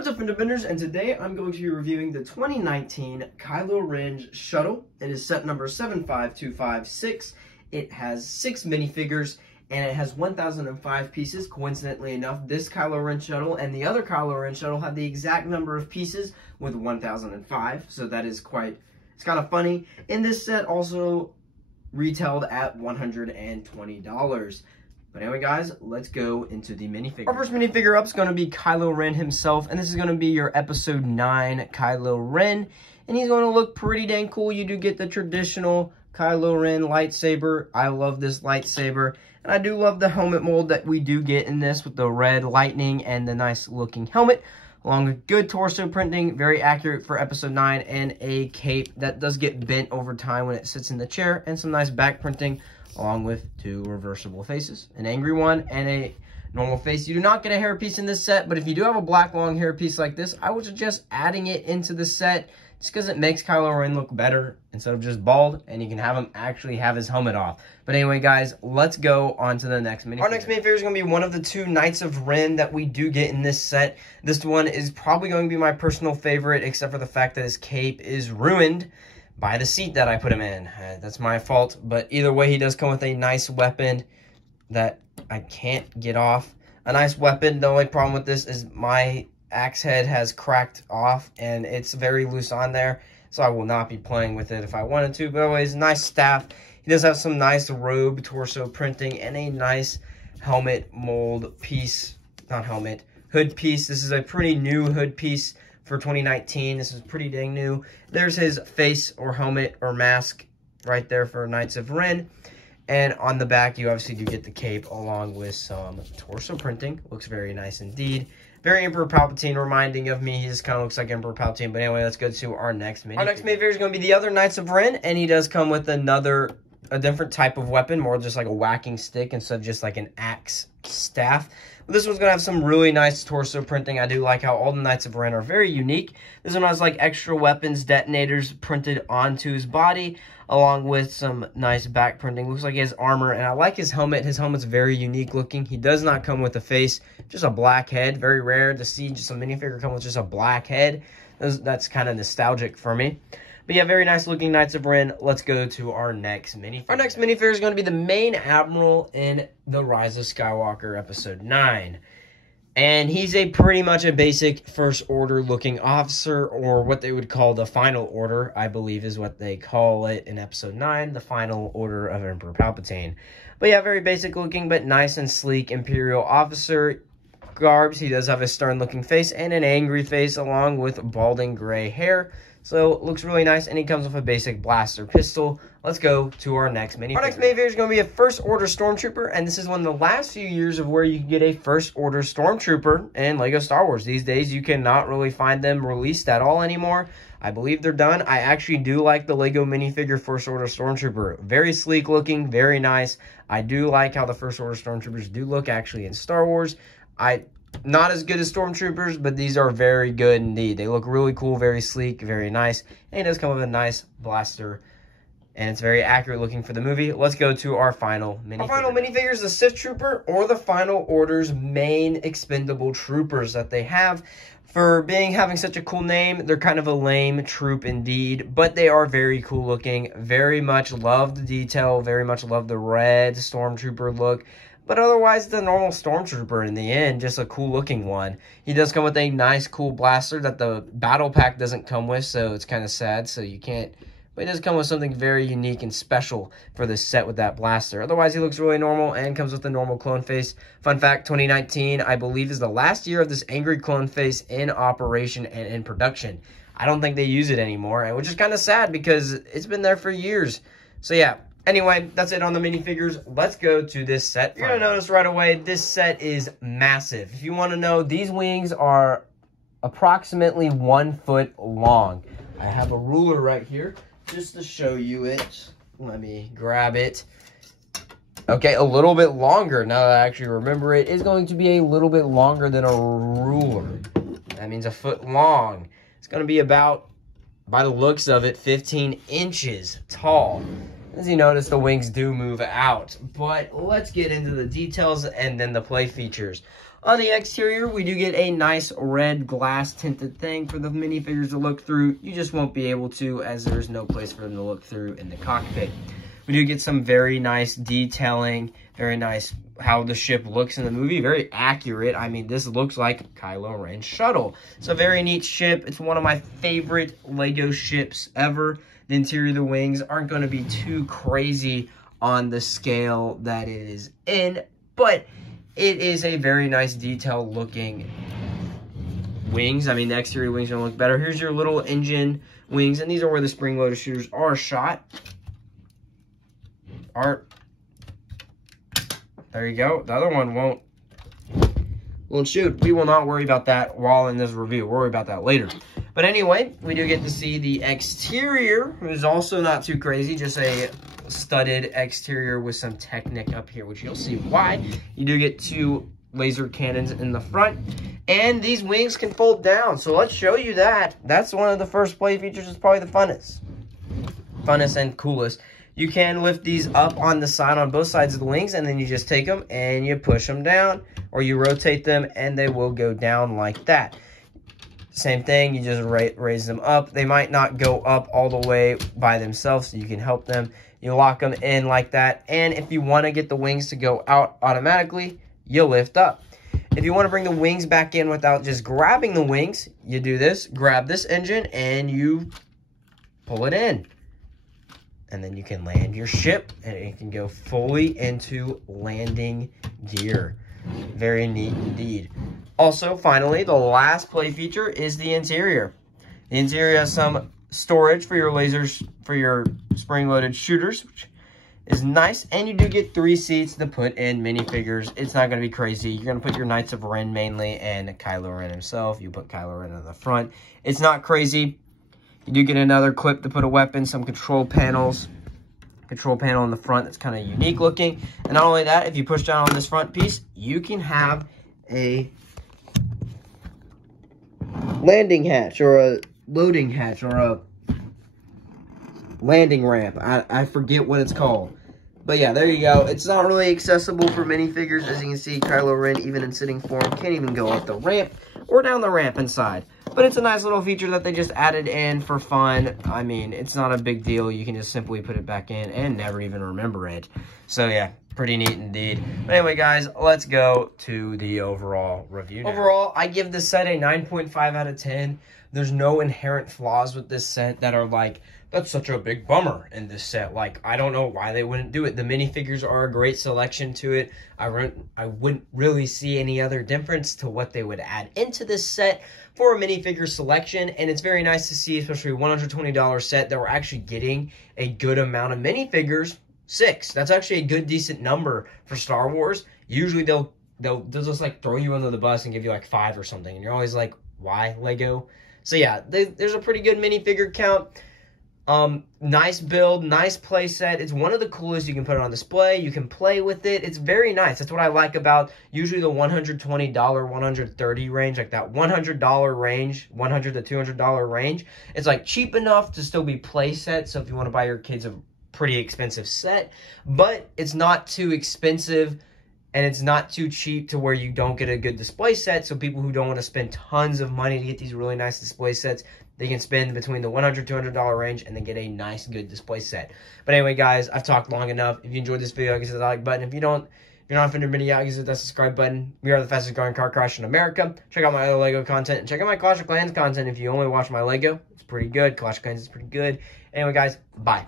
What's up, fender benders? And today I'm going to be reviewing the 2019 Kylo Ren Shuttle. It is set number 75256. It has 6 minifigures and it has 1,005 pieces. Coincidentally enough, this Kylo Ren Shuttle and the other Kylo Ren Shuttle have the exact number of pieces with 1,005. So that is it's kind of funny. And this set also retailed at $120. But anyway, guys, let's go into the minifigure. Our first minifigure up is going to be Kylo Ren himself, and this is going to be your Episode 9 Kylo Ren, and he's going to look pretty dang cool. You do get the traditional Kylo Ren lightsaber. I love this lightsaber, and I do love the helmet mold that we do get in this with the red lightning and the nice looking helmet, along with good torso printing, very accurate for Episode 9, and a cape that does get bent over time when it sits in the chair, and some nice back printing, along with 2 reversible faces, an angry one and a normal face. You do not get a hairpiece in this set, but if you do have a black long hairpiece like this, I would suggest adding it into the set just because it makes Kylo Ren look better instead of just bald, and you can have him actually have his helmet off. But anyway, guys, let's go on to the next minifigure. Our next minifigure is going to be one of the 2 Knights of Ren that we do get in this set. This one is probably going to be my personal favorite, except for the fact that his cape is ruined by the seat that I put him in. That's my fault, but either way, he does come with a nice weapon that I can't get off. A nice weapon. The only problem with this is my axe head has cracked off, and it's very loose on there, so I will not be playing with it if I wanted to. But anyways, nice staff. He does have some nice robe torso printing and a nice helmet mold piece. Not helmet, hood piece. This is a pretty new hood piece for 2019. This is pretty dang new. There's his face or helmet or mask right there for Knights of Ren. And on the back, you obviously do get the cape along with some torso printing. Looks very nice indeed. Very Emperor Palpatine reminding of me. He just kind of looks like Emperor Palpatine. But anyway, let's go to our next minifigure. Our next minifigure is going to be the other Knights of Ren. And he does come with a different type of weapon, more just like a whacking stick instead of just like an axe staff. But this one's going to have some really nice torso printing. I do like how all the Knights of Ren are very unique. This one has like extra weapons, detonators printed onto his body, along with some nice back printing. Looks like he has armor, and I like his helmet. His helmet's very unique looking. He does not come with a face, just a black head. Very rare to see just a minifigure come with just a black head. That's kind of nostalgic for me. But yeah, very nice looking Knights of Ren. Let's go to our next minifigure. Our next minifigure is going to be the main admiral in The Rise of Skywalker Episode 9. And he's pretty much a basic First Order looking officer, or what they would call the Final Order, I believe is what they call it in Episode 9, the Final Order of Emperor Palpatine. But yeah, very basic looking, but nice and sleek Imperial officer garbs. He does have a stern looking face and an angry face, along with balding gray hair. So it looks really nice, and he comes with a basic blaster pistol. Let's go to our next minifigure. Our next minifigure is going to be a First Order Stormtrooper, and this is one of the last few years of where you can get a First Order Stormtrooper in LEGO Star Wars. These days, you cannot really find them released at all anymore. I believe they're done. I actually do like the LEGO minifigure First Order Stormtrooper. Very sleek looking, very nice. I do like how the First Order Stormtroopers do look actually in Star Wars. Not as good as Stormtroopers, but these are very good indeed. They look really cool, very sleek, very nice. And it does come with a nice blaster, and it's very accurate looking for the movie. Let's go to our final minifigure. Our final minifigure is the Sith Trooper, or the Final Order's main expendable troopers that they have. For having such a cool name, they're kind of a lame troop indeed, but they are very cool looking. Very much love the detail, very much love the red Stormtrooper look. But otherwise, the normal Stormtrooper in the end, just a cool looking one. He does come with a nice cool blaster that the battle pack doesn't come with, so it's kind of sad, so you can't. But he does come with something very unique and special for this set with that blaster. Otherwise, he looks really normal and comes with a normal clone face. Fun fact, 2019, I believe, is the last year of this angry clone face in operation and in production. I don't think they use it anymore, which is kind of sad because it's been there for years. So yeah. Anyway, that's it on the minifigures. Let's go to this set. You're going to notice right away, this set is massive. If you want to know, these wings are approximately 1 foot long. I have a ruler right here just to show you it. Let me grab it. Okay, a little bit longer. Now that I actually remember it, is going to be a little bit longer than a ruler. That means 1 foot long. It's going to be about, by the looks of it, 15 inches tall. As you notice, the wings do move out, but let's get into the details and then the play features. On the exterior, we do get a nice red glass tinted thing for the minifigures to look through. You just won't be able to, as there's no place for them to look through in the cockpit. We do get some very nice detailing, very nice how the ship looks in the movie. Very accurate. I mean, this looks like Kylo Ren's shuttle. It's a very neat ship. It's one of my favorite Lego ships ever. The interior of the wings aren't going to be too crazy on the scale that it is in, but it is a very nice detailed looking wings. I mean, the exterior wings are going to look better. Here's your little engine wings, and these are where the spring-loaded shooters are shot. There you go. The other one won't shoot. We will not worry about that while in this review. We'll worry about that later. But anyway, we do get to see the exterior. It is also not too crazy, just a studded exterior with some Technic up here, which you'll see why. You do get 2 laser cannons in the front, and these wings can fold down. So let's show you that. That's one of the first play features. It's probably the funnest and coolest. You can lift these up on the side on both sides of the wings, and then you just take them and you push them down, or you rotate them and they will go down like that. Same thing, you just raise them up. They might not go up all the way by themselves, so you can help them. You lock them in like that, and if you want to get the wings to go out automatically, you lift up. If you want to bring the wings back in without just grabbing the wings, you do this, grab this engine, and you pull it in. And then you can land your ship, and it can go fully into landing gear. Very neat indeed. Also, finally, the last play feature is the interior. The interior has some storage for your lasers, for your spring-loaded shooters, which is nice. And you do get 3 seats to put in minifigures. It's not going to be crazy. You're going to put your Knights of Ren mainly, and Kylo Ren himself. You put Kylo Ren in the front. It's not crazy. You do get another clip to put a weapon, some control panels. Control panel in the front that's kind of unique looking. And not only that, if you push down on this front piece, you can have a landing hatch or a loading hatch or a landing ramp. I forget what it's called. But yeah, there you go. It's not really accessible for minifigures. As you can see, Kylo Ren, even in sitting form, can't even go up the ramp or down the ramp inside. But it's a nice little feature that they just added in for fun. I mean, it's not a big deal. You can just simply put it back in and never even remember it. So yeah, pretty neat indeed. But anyway, guys, let's go to the overall review now. Overall, I give this set a 9.5 out of 10. There's no inherent flaws with this set that are like, that's such a big bummer in this set. Like, I don't know why they wouldn't do it. The minifigures are a great selection to it. I wouldn't really see any other difference to what they would add into this set for a minifigure selection. And it's very nice to see, especially a $120 set, that we're actually getting a good amount of minifigures. 6. That's actually a good, decent number for Star Wars. Usually they'll just like throw you under the bus and give you like 5 or something. And you're always like, why, Lego? So yeah, there's a pretty good minifigure count. Nice build, nice play set. It's one of the coolest. You can put it on display. You can play with it. It's very nice. That's what I like about usually the $120, $130 range, like that $100 range, $100 to $200 range. It's like cheap enough to still be play set. So if you want to buy your kids a pretty expensive set, but it's not too expensive and it's not too cheap to where you don't get a good display set. So people who don't want to spend tons of money to get these really nice display sets, they can spend between the $100 to $200 range and then get a nice, good display set. But anyway, guys, I've talked long enough. If you enjoyed this video, hit the like button. If you're not a fan of the video, hit that subscribe button. We are the fastest growing car crash in America. Check out my other Lego content and check out my Clash of Clans content. If you only watch my Lego, it's pretty good. Clash of Clans is pretty good. Anyway, guys, bye.